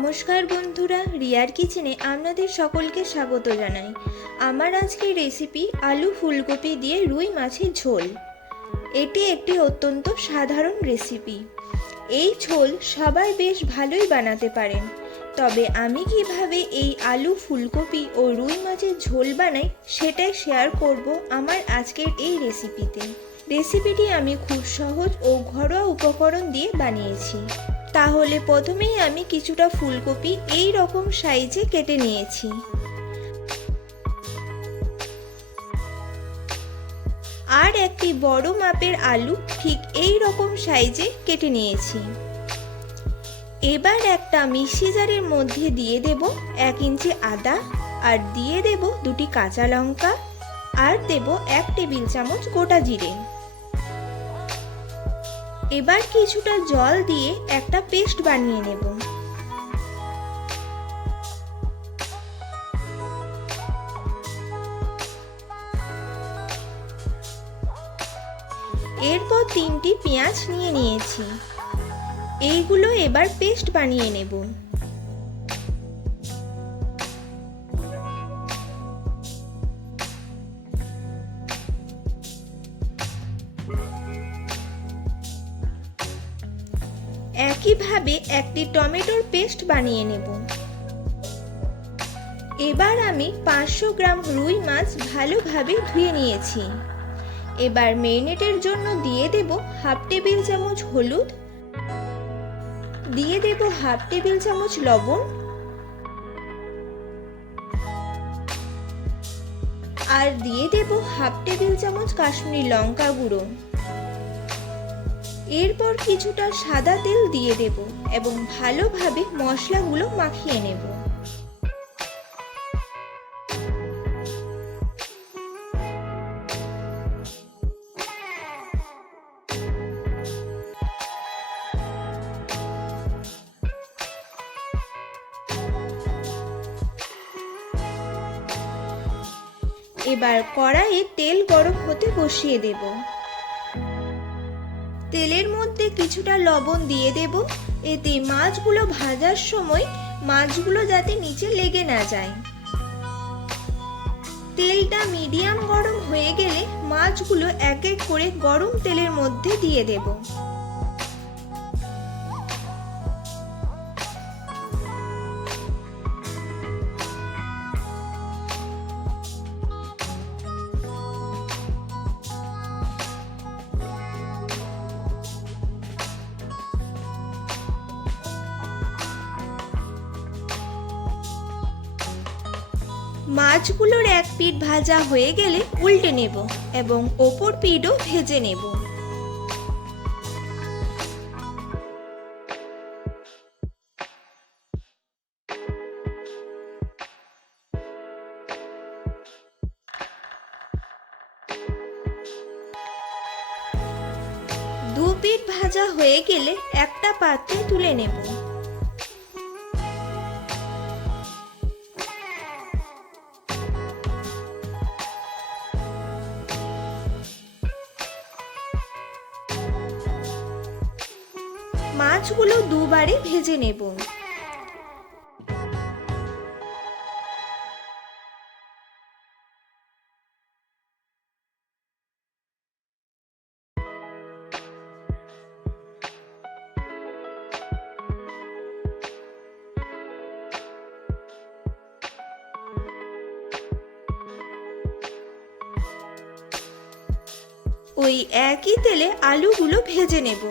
নমস্কার বন্ধুরা, রিয়ার কিচেনে আপনাদের সকলকে স্বাগত জানাই। আমার আজকের রেসিপি আলু ফুলকপি দিয়ে রুই মাছের ঝোল। এটি একটি অত্যন্ত সাধারণ রেসিপি। এই ঝোল সবাই বেশ ভালোই বানাতে পারেন, তবে আমি কিভাবে এই আলু ফুলকপি ও রুই মাছের ঝোল বানাই সেটাই শেয়ার করব আমার আজকের এই রেসিপিতে। রেসিপিটি আমি খুব সহজ ও ঘরোয়া উপকরণ দিয়ে বানিয়েছি। তাহলে প্রথমেই আমি কিছুটা ফুলকপি এই রকম সাইজে কেটে নিয়েছি। আর একটি বড় মাপের আলু ঠিক এই রকম সাইজে কেটে নিয়েছি। এবার একটা মিক্সি জারের মধ্যে দিয়ে দেব 1 ইঞ্চি আদা, আর দিয়ে দেব 2টি কাঁচা লঙ্কা, আর দেব 1 টেবিল চামচ গোটা জিরে। এবার কিছুটা জল দিয়ে একটা পেস্ট বানিয়ে নেব। এরপর 3টি পেঁয়াজ নিয়ে নিয়েছি, এইগুলো এবার পেস্ট বানিয়ে নেব। একইভাবে একটি টমেটোর পেস্ট বানিয়ে নেব। এবার আমি 500 গ্রাম রুই মাছ ভালোভাবে ধুয়ে নিয়েছি। এবার ম্যারিনেটের জন্য দিয়ে দেব 1/2 টেবিল চামচ হলুদ, দিয়ে দেব 1/2 টেবিল চামচ লবণ, আর দিয়ে দেব 1/2 টেবিল চামচ কাশ্মীরি লঙ্কা গুঁড়ো। এরপর কিছুটা সাদা তেল দিয়ে দেব এবং ভালোভাবে মশলাগুলো মাখিয়ে নেব। এবার কড়াইয়ে তেল গরম হতে বসিয়ে দেব। তেলের মধ্যে কিছুটা লবণ দিয়ে দেব, এতে মাছগুলো ভাজার সময় মাছগুলো যাতে নিচে লেগে না যায়। তেলটা মিডিয়াম গরম হয়ে গেলে মাছগুলো এক এক করে গরম তেলের মধ্যে দিয়ে দেব। মাছগুলোর এক পিঠ ভাজা হয়ে গেলে উল্টে নেব এবং ওপর পিঠও ভেজে নেব। দু পিঠ ভাজা হয়ে গেলে একটা পাত্রে তুলে নেব। মাছগুলো দুবারে ভেজে নেব। ওই একই তেলে আলুগুলো ভেজে নেব।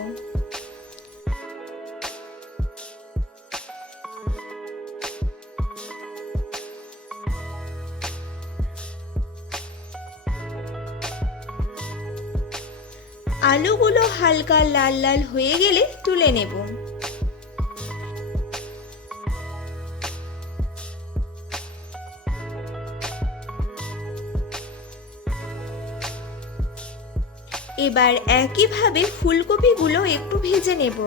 আলুগুলো হালকা লাল লাল হয়ে গেলে তুলে নেব। এবার একইভাবে ফুলকপিগুলো একটু ভেজে নেব।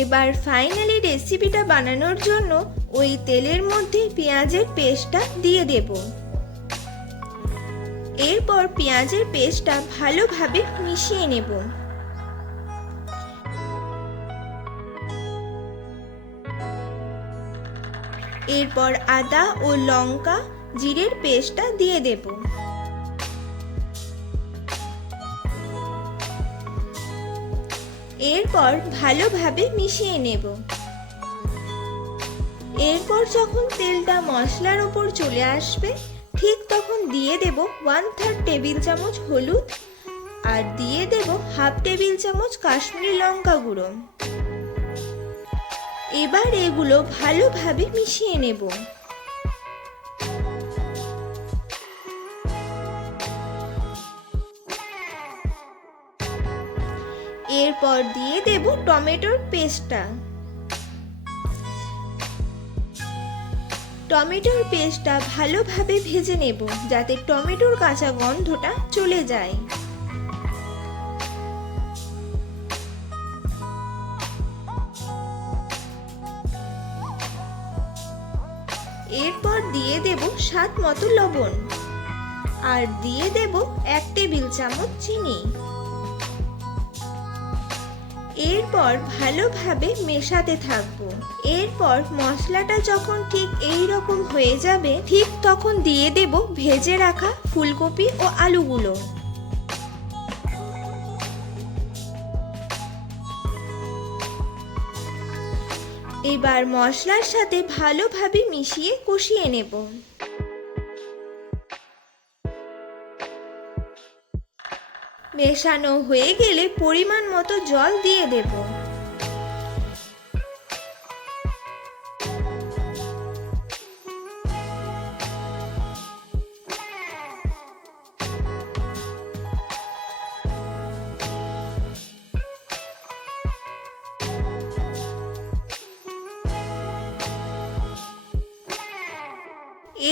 এবার ফাইনালি রেসিপিটা বানানোর জন্য ওই তেলের মধ্যে পেঁয়াজের পেস্টটা দিয়ে দেব। এরপর পেঁয়াজের পেস্টটা ভালোভাবে মিশিয়ে নেব। এরপর আদা ও লঙ্কা জিরের পেস্টটা দিয়ে দেব। এরপর ভালোভাবে মিশিয়ে নেব। এরপর যখন তেলটা মশলার উপর চলে আসবে ঠিক তখন দিয়ে দেব 1/3 টেবিল চামচ হলুদ আর দিয়ে দেব 1/2 টেবিল চামচ কাশ্মীরি লঙ্কা গুঁড়ো। এবার এগুলো ভালোভাবে মিশিয়ে নেব। এরপর দিয়ে দেব টমেটোর পেস্টটা। টমেটোর পেস্টটা ভালোভাবে ভেজে নেব যাতে টমেটোর কাঁচা গন্ধটা চলে যায়। এরপর দিয়ে দেব স্বাদ মতো লবণ আর দিয়ে দেব 1 টেবিল চামচ চিনি। এরপর ভালোভাবে মেশাতে থাকবো। এরপর মশলাটা যখন ঠিক এই রকম হয়ে যাবে ঠিক তখন দিয়ে দেব ভেজে রাখা ফুলকপি ও আলুগুলো। এবার মশলার সাথে ভালোভাবে মিশিয়ে কষিয়ে নেব। মেশানো হয়ে গেলে পরিমাণ মতো জল দিয়ে দেব।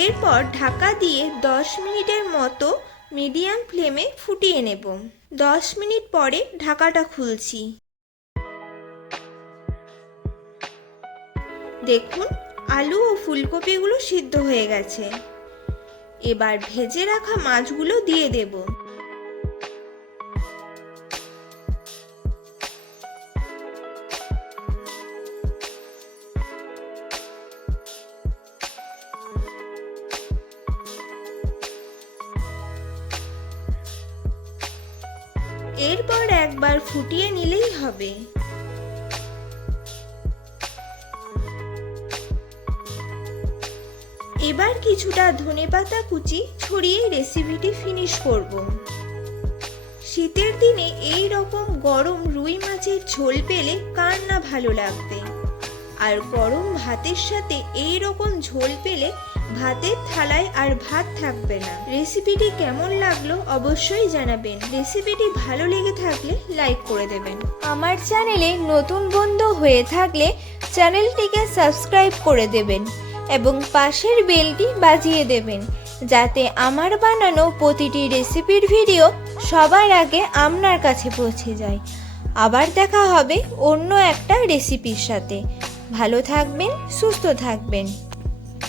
এরপর ঢাকা দিয়ে 10 মিনিটের মতো মিডিয়াম ফ্লেমে ফুটিয়ে নেব। 10 মিনিট পরে ঢাকাটা খুলছি। দেখুন আলু ও ফুলকপিগুলো সিদ্ধ হয়ে গেছে। এবার ভেজে রাখা মাছগুলো দিয়ে দেব। এরপর একবার ফুটিয়ে নিলেই হবে। এবার কিছুটা ধনেপাতা কুচি ছড়িয়ে রেসিপিটি ফিনিশ করব। শীতের দিনে এই রকম গরম রুই মাছের ঝোল পেলে কার না ভালো লাগবে। আর গরম ভাতের সাথে এই রকম ঝোল পেলে ভাতের থালায় আর ভাত থাকবে না। রেসিপিটি কেমন লাগলো অবশ্যই জানাবেন। রেসিপিটি ভালো লেগে থাকলে লাইক করে দেবেন। আমার চ্যানেলে নতুন বন্ধু হয়ে থাকলে চ্যানেলটিকে সাবস্ক্রাইব করে দেবেন এবং পাশের বেলটি বাজিয়ে দেবেন যাতে আমার বানানো প্রতিটি রেসিপির ভিডিও সবার আগে আপনার কাছে পৌঁছে যায়। আবার দেখা হবে অন্য একটা রেসিপির সাথে। ভালো থাকবেন, সুস্থ থাকবেন।